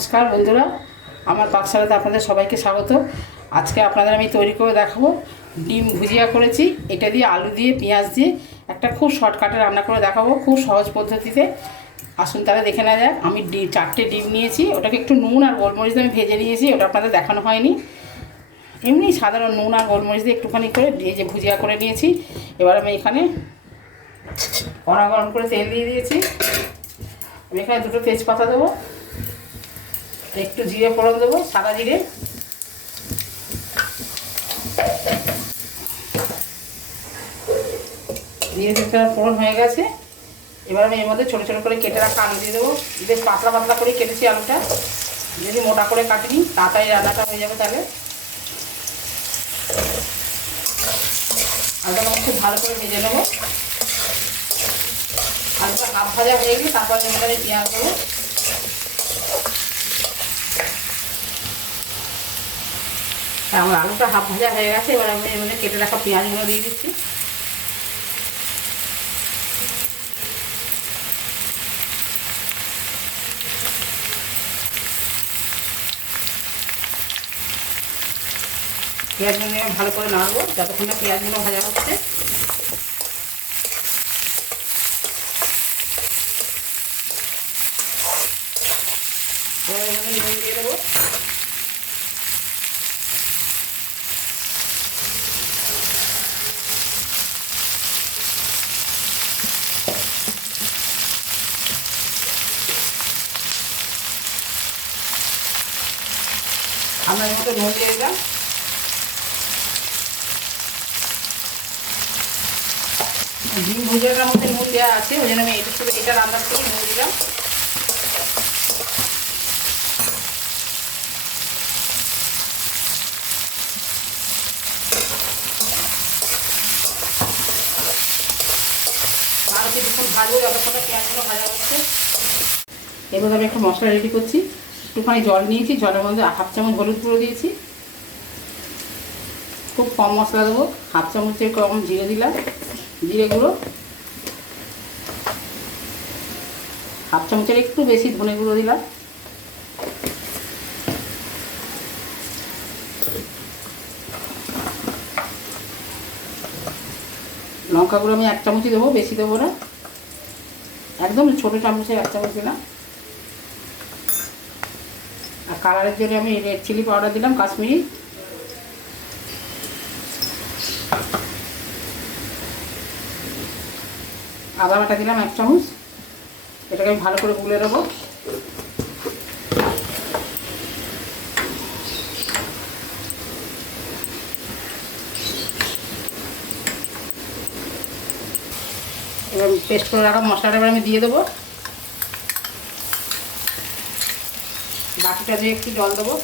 নমস্কার বন্ধুরা, আমার পাকশালাতে আপনাদের সবাইকে স্বাগত। আজকে আপনাদের আমি তৈরি করে দেখাবো ডিম ভুজিয়া করেছি। এটা দিয়ে আলু দিয়ে পেঁয়াজ দিয়ে একটা খুব শর্টকাটে রান্না করে দেখাবো, খুব সহজ পদ্ধতিতে। আসুন তাহলে দেখে নেওয়া যাক। আমি 4টে ডিম নিয়েছি, ওটাকে একটু নুন আর গোলমরিচ দিয়ে আমি ভেজে নিয়েছি, ওটা আপনাদের দেখানো হয়নি। এমনি সাধারণ নুন আর গোলমরিচ দিয়ে একটুখানি করে ভেজে ভুজিয়া করে নিয়েছি। এবার আমি এখানে কড়া গরম করে তেল দিয়ে দিয়েছি। আমি এখানে 2টো তেজপাতা দেবো, একটু জিরে ফোড়ন দেবো, সাদা জিরে। জিরে তেজপাতা ফোড়ন হয়ে গেছে। এবার আমি এর মধ্যে ছোটো ছোটো করে কেটে রাখা আলু দিয়ে দেবো। বেশ পাতলা পাতলা করে কেটেছি আলুটা, যদি মোটা করে কাটিনি তাড়াতাড়ি রান্নাটা হয়ে যাবে। তাহলে আলুটা আমি খুব ভালো করে ভেজে নেবো। আলুটা হাফ ভাজা হয়ে গেলে তারপর এর মধ্যে পেঁয়াজ দেবো। আমার আলুটা হাফ ভাজা হয়ে গেছে। এবার আমি এর মধ্যে কেটে রাখা পেঁয়াজগুলো দিয়ে দিচ্ছি। পেঁয়াজগুলো নিয়ে ভালো করে নাড়বো যতক্ষণ না পেঁয়াজগুলো ভাজা হচ্ছে। এবার এর মধ্যে নুন দিয়ে দেবো। আমরা এর মধ্যে নুন দিয়ে দিলাম। ডিম ভুজিয়াটার মধ্যে নুন দেওয়া আছে, ওই জন্য আমি এটা রান্নার থেকে নুন দিলাম। আরও কিছুক্ষণ ভাজবো যতক্ষণ না পেঁয়াজগুলো ভাজা হচ্ছে। এবার আমি একটা মশলা রেডি করছি। একটুখানি জল নিয়েছি, জলের মধ্যে হাফ চামচ হলুদ গুঁড়ো দিয়েছি। খুব কম মশলা দেবো, হাফ চামচের কম জিরে দিলাম, জিরে গুঁড়ো। হাফ চামচের একটু বেশি ধনে গুঁড়ো দিলাম। লঙ্কা গুঁড়ো আমি 1 চামচই দেবো, বেশি দেবো না, একদম ছোটো চামচে 1 চামচ দিলাম। আর কালারের জন্য আমি রেড চিলি পাউডার দিলাম, কাশ্মীরি। আদা বাটা দিলাম 1 চামচ। এটাকে আমি ভালো করে গুলে নেবো। এবার পেস্ট করে রাখা মশলাটা এবার আমি দিয়ে দেবো। বাটিটা দিয়ে একটু জল দেবো।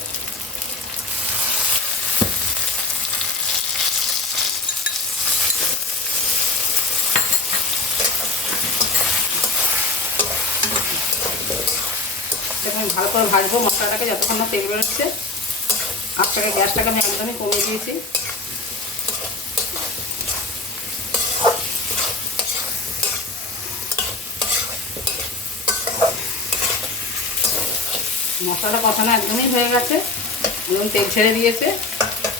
আমি ভালো করে ভাজবো মশলাটাকে যতক্ষণ না তেল বেরোচ্ছে। আজটাকে গ্যাসটাকে আমি একদমই কমিয়ে দিয়েছি। মশলাটা কষানো একদমই হয়ে গেছে, একদম তেল ছেড়ে দিয়েছে।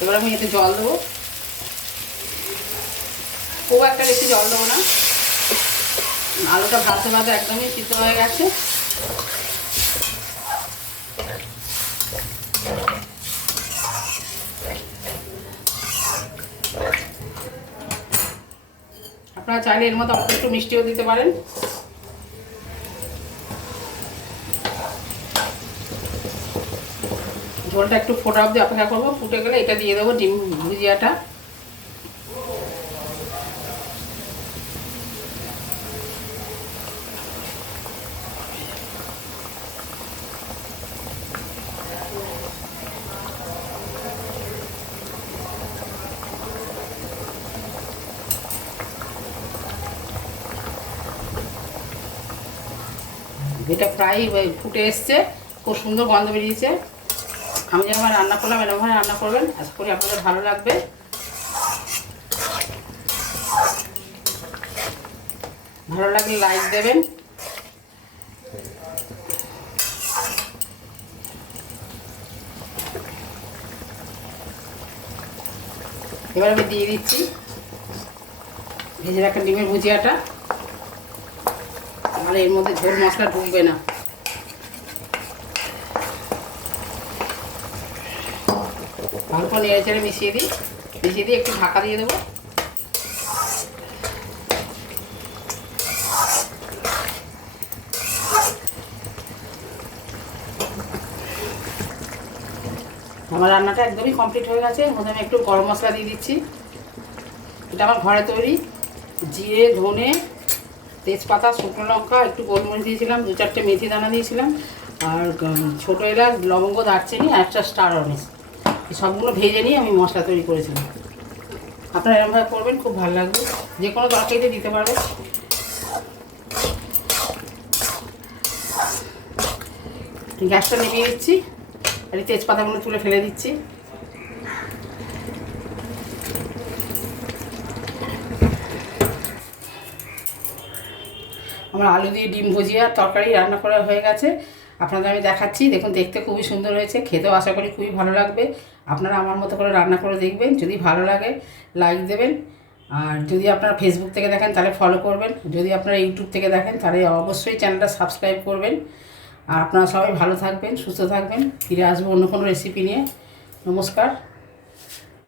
এবার আমি এতে জল দেবো। খুব একটা বেশি জল দেবো না, আলুটা ভাজতে ভাজতে একদমই সিদ্ধ হয়ে গেছে। আপনারা চাইলে এর মধ্যে অল্প একটু মিষ্টিও দিতে পারেন। ঝোলটা একটু ফোটা অবধি অপেক্ষা করবো, ফুটে গেলে এটা দিয়ে দেবো ডিম ভুজিয়াটা। এটা প্রায় ফুটে এসছে, খুব সুন্দর গন্ধ বেরিয়েছে। আমি যেরকম রান্না করলাম এরকমভাবে রান্না করবেন, আশা করি আপনাদের ভালো লাগবে। ভালো লাগলে লাইক দেবেন। এবার আমি দিয়ে দিচ্ছি ভেজে রাখা ডিমের ভুজিয়াটা, আর এর মধ্যে ঝোল মশলা ঢুকবে না। ভালো করে নেড়ে চেড়ে মিশিয়ে দিয়ে একটু ঢাকা দিয়ে দেবো। আমার রান্নাটা একদমই কমপ্লিট হয়ে গেছে। মধ্যে আমি একটু গরম মশলা দিয়ে দিচ্ছি, এটা আমার ঘরে তৈরি। জিরে, ধনে, তেজপাতা, শুকনো লঙ্কা, একটু গোলমরিচ দিয়েছিলাম, 2-4টে মেথি দানা দিয়েছিলাম, আর ছোটো এলাচ, লবঙ্গ, দারচিনি আর একটা স্টার অনিস, এই সবগুলো ভেজে নিয়ে আমি মশলা তৈরি করেছিলাম। আপনারা এরকমভাবে করবেন, খুব ভালো লাগবে। যে কোনো তরকারিতে দিতে পারবেন। গ্যাসটা নিভিয়ে দিচ্ছি আর এই তেজপাতাগুলো তুলে ফেলে দিচ্ছি। আমার আলু দিয়ে ডিম ভুজিয়া তরকারি রান্না করা হয়ে গেছে, আপনাদের আমি দেখাচ্ছি। দেখুন, দেখতে খুবই সুন্দর হয়েছে, খেতেও আশা করি খুবই ভালো লাগবে। আপনারা আমার মতো করে রান্না করে দেখবেন, যদি ভালো লাগে লাইক দেবেন, আর যদি আপনারা ফেসবুক থেকে দেখেন তাহলে ফলো করবেন, যদি আপনারা ইউটিউব থেকে দেখেন তাহলে অবশ্যই চ্যানেলটা সাবস্ক্রাইব করবেন। আর আপনারা সবাই ভালো থাকবেন, সুস্থ থাকবেন। ফিরে আসবো অন্য কোনো রেসিপি নিয়ে। নমস্কার।